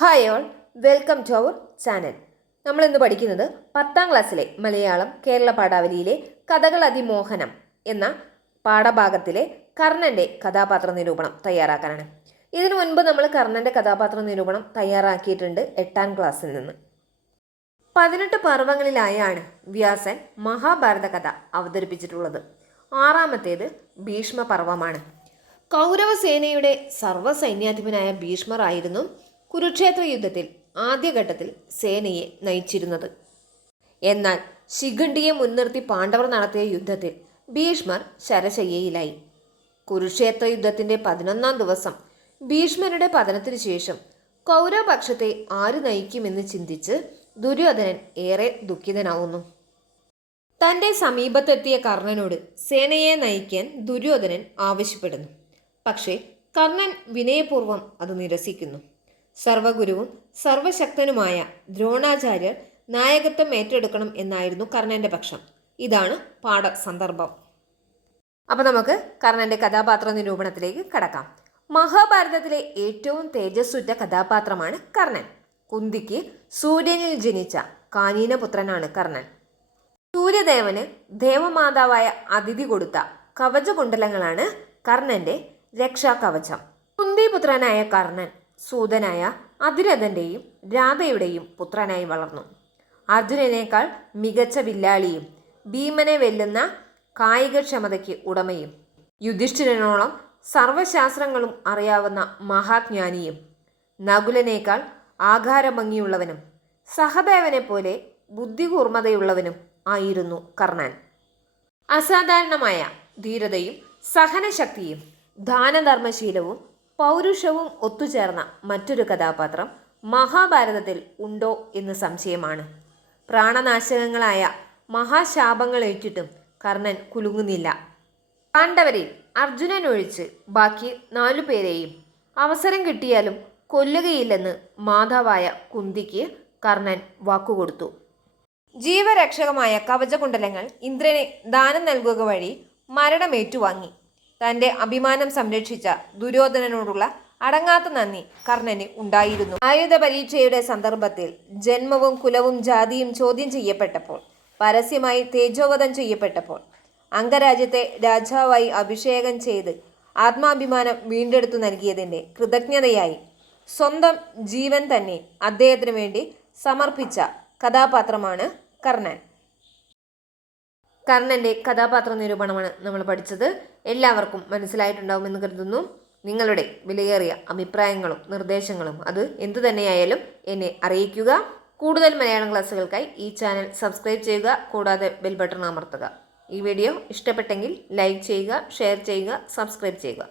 Hi all welcome to our channel നമ്മൾ ഇന്ന് പഠിക്കുന്നത് പത്താം ക്ലാസ്സിലെ മലയാളം കേരള പാഠാവലിയിലെ കഥകൾ അതിമോഹനം എന്ന പാഠഭാഗത്തിലെ കർണന്റെ കഥാപാത്ര നിരൂപണം തയ്യാറാക്കാനാണ്. ഇതിനു മുൻപ് നമ്മൾ കർണന്റെ കഥാപാത്ര നിരൂപണം തയ്യാറാക്കിയിട്ടുണ്ട് എട്ടാം ക്ലാസ്സിൽ നിന്ന്. പതിനെട്ട് പർവങ്ങളിലായാണ് വ്യാസൻ മഹാഭാരത കഥ അവതരിപ്പിച്ചിട്ടുള്ളത്. ആറാമത്തേത് ഭീഷ്മ പർവമാണ് കൗരവസേനയുടെ സർവസൈന്യാധിപനായ ഭീഷ്മർ ആയിരുന്നു കുരുക്ഷേത്ര യുദ്ധത്തിൽ ആദ്യഘട്ടത്തിൽ സേനയെ നയിച്ചിരുന്നത്. എന്നാൽ ശിഖണ്ഡിയെ മുൻനിർത്തി പാണ്ഡവർ നടത്തിയ യുദ്ധത്തിൽ ഭീഷ്മർ ശരശയ്യയിലായി. കുരുക്ഷേത്ര യുദ്ധത്തിന്റെ പതിനൊന്നാം ദിവസം ഭീഷ്മരുടെ പതനത്തിനു ശേഷം കൗരവപക്ഷത്തെ ആര് നയിക്കുമെന്ന് ചിന്തിച്ച് ദുര്യോധനൻ ഏറെ ദുഃഖിതനാവുന്നു. തന്റെ സമീപത്തെത്തിയ കർണനോട് സേനയെ നയിക്കാൻ ദുര്യോധനൻ ആവശ്യപ്പെടുന്നു. പക്ഷേ കർണൻ വിനയപൂർവം അത് നിരസിക്കുന്നു. സർവഗുരുവും സർവശക്തനുമായ ദ്രോണാചാര്യർ നായകത്വം ഏറ്റെടുക്കണം എന്നായിരുന്നു കർണന്റെ പക്ഷം. ഇതാണ് പാഠ സന്ദർഭം അപ്പോൾ നമുക്ക് കർണന്റെ കഥാപാത്ര നിരൂപണത്തിലേക്ക് കടക്കാം. മഹാഭാരതത്തിലെ ഏറ്റവും തേജസ്സുറ്റ കഥാപാത്രമാണ് കർണൻ. കുന്തിക്ക് സൂര്യനിൽ ജനിച്ച കാനീനപുത്രനാണ് കർണൻ. സൂര്യദേവന് ദേവമാതാവായ അതിഥി കൊടുത്ത കവചകുണ്ടലങ്ങളാണ് കർണന്റെ രക്ഷാകവചം. കുന്തിപുത്രനായ കർണൻ സൂതനായ അതിരഥന്റെയും രാധയുടെയും പുത്രനായി വളർന്നു. അർജുനനേക്കാൾ മികച്ച വില്ലാളിയും ഭീമനെ വെല്ലുന്ന കായികക്ഷമതയ്ക്ക് ഉടമയും യുധിഷ്ഠിരനോളം സർവശാസ്ത്രങ്ങളും അറിയാവുന്ന മഹാജ്ഞാനിയും നകുലനേക്കാൾ ആകാരഭംഗിയുള്ളവനും സഹദേവനെ പോലെ ബുദ്ധികൂർമ്മതയുള്ളവനും ആയിരുന്നു കർണൻ. അസാധാരണമായ ധീരതയും സഹനശക്തിയും ദാനധർമ്മശീലവും പൗരുഷവും ഒത്തുചേർന്ന മറ്റൊരു കഥാപാത്രം മഹാഭാരതത്തിൽ ഉണ്ടോ എന്ന് സംശയമാണ്. പ്രാണനാശകങ്ങളായ മഹാശാപങ്ങൾ ഏറ്റിട്ടും കർണൻ കുലുങ്ങുന്നില്ല. പാണ്ഡവരിൽ അർജുനൻ ഒഴിച്ച് ബാക്കി നാലു പേരെയും അവസരം കിട്ടിയാലും കൊല്ലുകയില്ലെന്ന് മാധവായ കുന്തിക്ക് കർണൻ വാക്കുകൊടുത്തു. ജീവരക്ഷകമായ കവചകുണ്ടലങ്ങൾ ഇന്ദ്രനെ ദാനം നൽകുക വഴി മരണമേറ്റുവാങ്ങി. തന്റെ അഭിമാനം സംരക്ഷിച്ച ദുര്യോധനനോടുള്ള അടങ്ങാത്ത നന്ദി കർണന് ഉണ്ടായിരുന്നു. ആയുധ പരീക്ഷയുടെ സന്ദർഭത്തിൽ ജന്മവും കുലവും ജാതിയും ചോദ്യം ചെയ്യപ്പെട്ടപ്പോൾ പരസ്യമായി തേജോവധം ചെയ്യപ്പെട്ടപ്പോൾ അംഗരാജ്യത്തെ രാജാവായി അഭിഷേകം ചെയ്ത് ആത്മാഭിമാനം വീണ്ടെടുത്തു നൽകിയതിന്റെ കൃതജ്ഞതയായി സ്വന്തം ജീവൻ തന്നെ അദ്ദേഹത്തിന് വേണ്ടി സമർപ്പിച്ച കഥാപാത്രമാണ് കർണൻ. കർണന്റെ കഥാപാത്ര നിരൂപണമാണ് നമ്മൾ പഠിച്ചത്. എല്ലാവർക്കും മനസ്സിലായിട്ടുണ്ടാവുമെന്ന് കരുതുന്നു. നിങ്ങളുടെ വിലയേറിയ അഭിപ്രായങ്ങളും നിർദ്ദേശങ്ങളും അത് എന്തു തന്നെയായാലും എന്നെ അറിയിക്കുക. കൂടുതൽ മലയാളം ക്ലാസ്സുകൾക്കായി ഈ ചാനൽ സബ്സ്ക്രൈബ് ചെയ്യുക. കൂടാതെ ബെൽ ബട്ടൺ അമർത്തുക. ഈ വീഡിയോ ഇഷ്ടപ്പെട്ടെങ്കിൽ ലൈക്ക് ചെയ്യുക ഷെയർ ചെയ്യുക സബ്സ്ക്രൈബ് ചെയ്യുക.